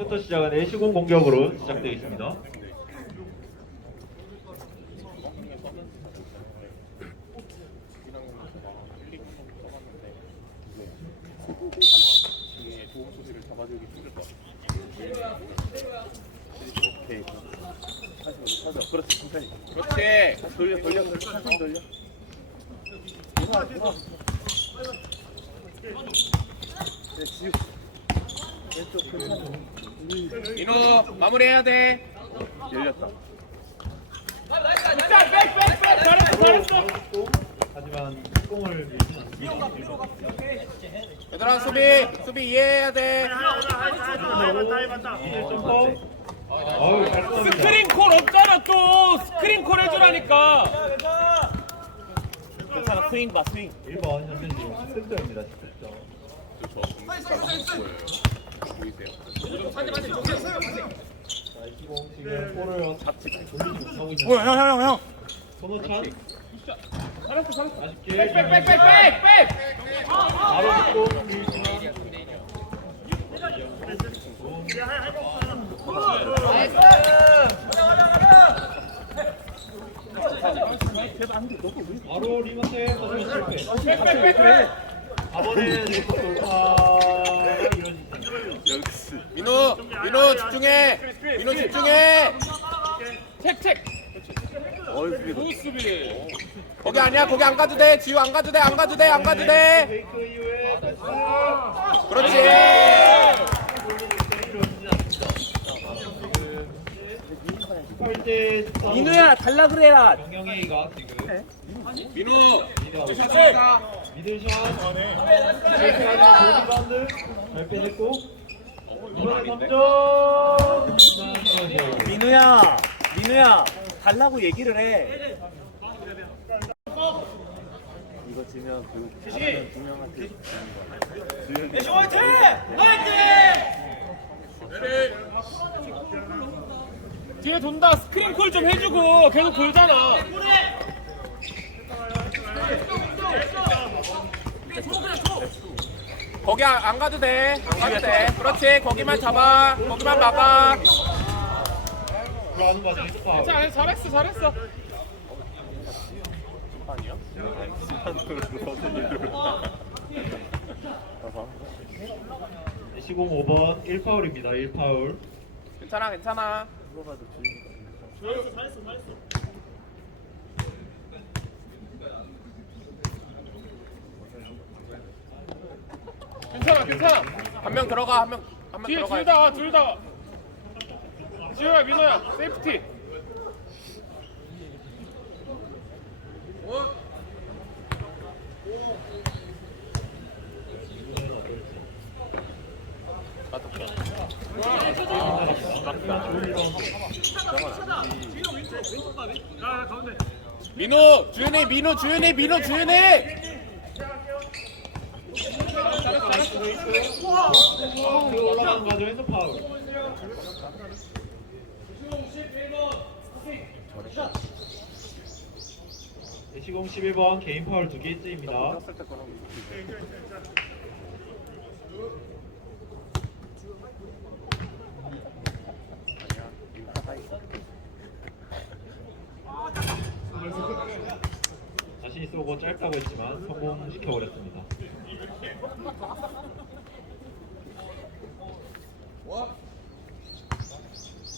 지금부터 시작은 애시공 공격으로 시작되겠습니다. 그렇지, 천천히. 그렇지. 돌려, 돌려, 돌려, 천천히 돌려. 돌아, 돌아. 네, 지우. 왼쪽 괜찮아. 민호 마무리해야 돼. 열렸다. 하지만 않습니다. 얘들아 수비 수비 이해해야 돼. 어우. 스크린 콜 없잖아 또 스크린 콜 해주라니까 괜찮아, 스윙 봐, 스윙. 1번 현재 지금 10득점입니다. 10득점. 보이세요? 자, 애시공 지금 볼을 잡지 돌리지 못하고 있는 뭐야, 형, 형, 형. 손호찬. 아쉽게 백백백백백 바로 붙고 밀지만 바로 리마테 거두면 실패. 4번에 돌파가 이루어지지 역시. 민호 민호 집중해. 민호 집중해. 책책. 좋은 수비 거기 아니야 거기 안 가도 돼. 지우 안 가도 돼. 안 가도 돼. 안 가도 돼. 그렇지. 민우야, 달라 그래라. 정영애가 지금 민호 조심하자. 미들샷 페이크 하지만 골리바운드 잘 빼냈고 이번에 3점 민우야, 민우야, 달라고 얘기를 해. 이거 지면 그 다른 두 명한테 주는 거야. 뒤에 돈다. 스크린 콜 좀 해주고 계속 돌잖아 거기 안, 안 가도 돼. 안 가도 돼. 그렇지. 거기만 잡아. 거기만 막아. 자 잘했어 잘했어 아니야? 시공 5번 1파울입니다 1파울 괜찮아 괜찮아. 봐도 주인 괜찮아 괜찮아 한 명 들어가 한 명 한 명 뒤에 들어가. 둘다 둘다 지호야 민호야 세이프티 민호 주윤이 민호 주윤이 민호 주윤이. 그 올라가는 과정에서 파울 시공 11번 개인 파울 두 개째입니다 떴을 때 거는 아니야, 인사 사이. 자신이 쏘고 짧다고 했지만 성공시켜버렸습니다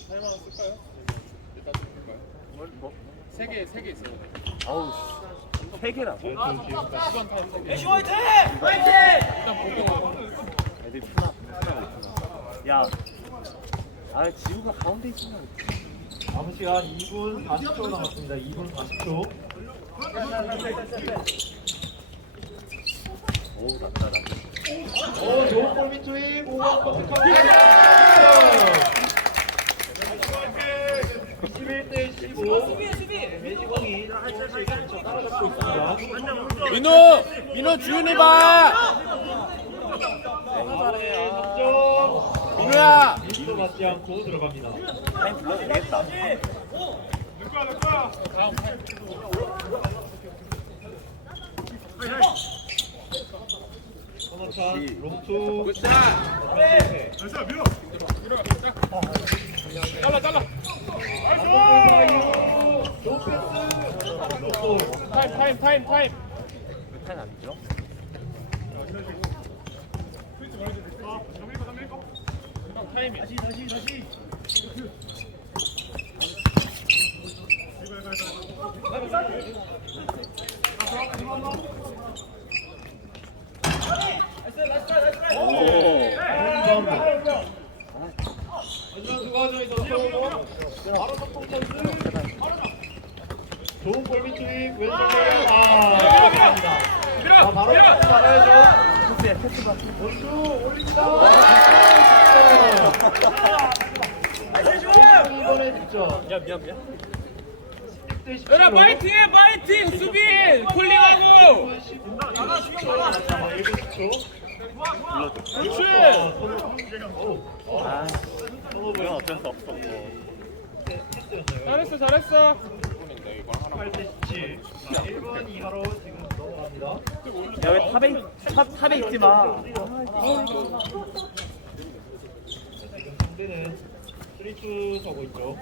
타임 하나 쓸까요? 일단 쓸까요? 뭘 뭐? 세 개 세개 있어요 아우, 씨. 세 개라고? 세개 일단 보고 애들이 푸나, 푸나고 있구나. 야, 아, 지우가 가운데 있으면. 남은 시간 2분 40초 남았습니다 2분 40초 오, 낫다, 낫다. 오 좋은 골밑 투입 5번 커트카운트 21대 15 매지공이 저 따라잡고 있습니다 민호 민호 주윤이 봐. 아버의 득점 민호야. 리드 맞지 않고 들어갑니다. 롱투 굿샷. 실패. 잘라 잘라 다시. 오. 좋은 골밑 투입 아 득점. 미안 미안 미안. 16대 17. 얘들아 파이팅 파이팅 수비 콜링하고 자, 1분 10초. 그렇지 아. 이건 어쩔 수 없어. 잘했어 잘했어 8대 17. 자, 1번 이하로 지금 넘어갑니다. 야왜 탑에 탑 탑에 있지 마. 지금 상대는 3투 서고 있죠.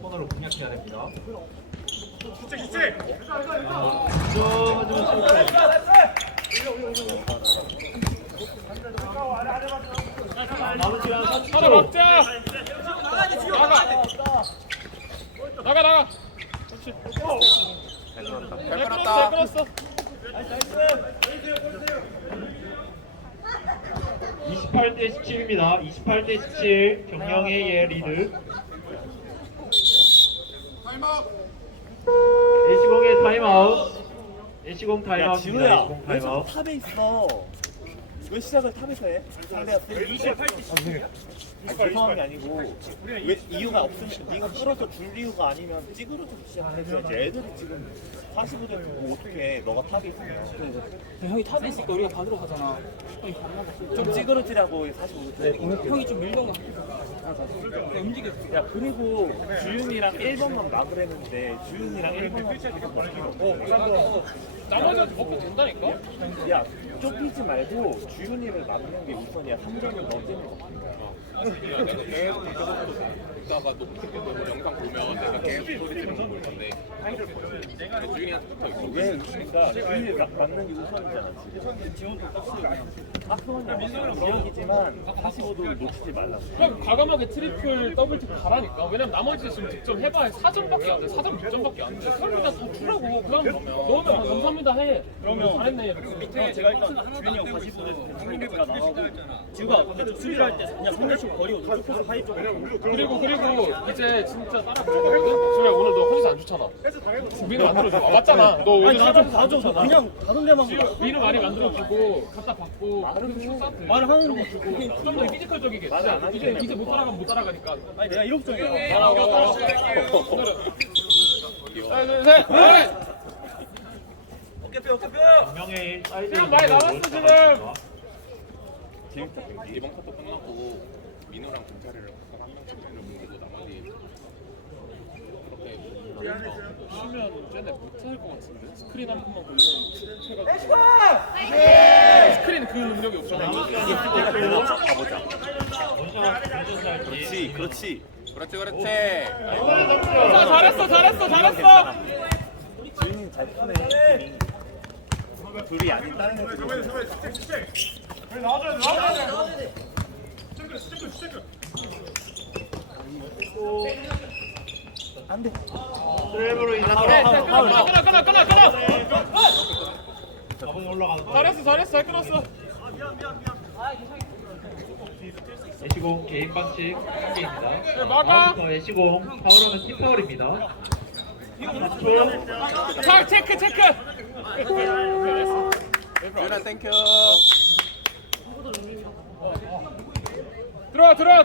코너로 공략해야 됩니다. 기체 기체 아, 저 하지만 실패. 남은 시간 하나 30초. 막자 나가 나가 나가 그렇지 잘 들었다. 잘 끌었어 잘 끌었어 28대 17입니다. 28대 17 경영의 예 리드. 애시공의 타임아웃. 애시공 야 타임아웃입니다. 진우야 왜 타임아웃. 자꾸 탑에 있어? 왜 시작을 탑에서 해? 상대가 28대 아, 죄송한 게 아니고 왜 이유가 없으면 네가 끌어서 줄 이유가 아니면 찌그러서 시작해줘야지 애들이 지금 45대 뭐 어떻게 해 너가 탑에 있으면 형이 탑에 있으니까 우리가 받으러 가잖아. 형이. 좀 찌그러지라고 45대 형이 좀 밀던가. 움직여. 야 그리고 주윤이랑 1번만 막으랬는데 주윤이랑 1번만 어, 나머지는 먹고 된다니까 야 좁히지 말고 주윤이를 막는 게 우선이야. 3점을 넣어주는 거 내가 계속 이따가 녹화 영상 보면 내가 계속 소리 지르는 걸 건데 주인이한테 붙어 있어. 왜 그러니까 주윤이 막, 막는 게 우선이잖아 지금 박수원이 지역이지만 45도를 놓치지 말라고 형 과감하게 트리플 더블 가라니까. 왜냐면 나머지 지금 득점 해봐야 4점밖에 안 돼. 4점 6점밖에 안돼. 그러면 더 주라고? 그럼 넣으면 감사합니다. 해. 그러면 잘했네. 밑에 제가 일단 주현이 형 45대 상민이가 나가고 지우가 근데 수비를 할 때 그냥 상대쪽 버리고 좁혀서 하이 쪽으로 그리고 그리고 이제 진짜 따라 들어가거든? 수비야 오늘 너 허리서 안 좋잖아. 민우 만들어줘. 아, 맞잖아. 너 오늘 아니 나도 하잖아. 나도 그냥 다른 데만 민우 많이 만들어주고 갖다 받고 말을 하는데 좀더 피지컬적이게 진짜 이제 이제 못 따라가면 못 따라가니까 아니 내가 이렇게 하나 둘셋 어깨 뼈 어깨 뼈 사이드. 시간 많이 남았어 지금 재밌다 이번 컷도 끝나고 민호랑 경찰이를 한 명씩 내려보내고 나머지 그렇게 쉬면 쟤네 못할 것 같은데 스크린 한 번만 걸리면 체가 스크린 그 능력이 없잖아 그렇지 그렇지 그렇지 그렇지 자, 잘했어 잘했어 잘했어 주윤이 잘 푸네. 둘이 아닌 다른 애들이 안돼. 트랩으로 인한 끊어 끊어 끊어 끊어 끊어 잡음 올라가는 거. 잘했어 잘했어. 잘 끊었어. 애시공 개인 방식 한 개입니다. 네, 막아. 다음부터 애시공 파울하면 팀 파울입니다. 10초. 자 체크 체크. 유나 땡큐. 들어와 들어와 들어와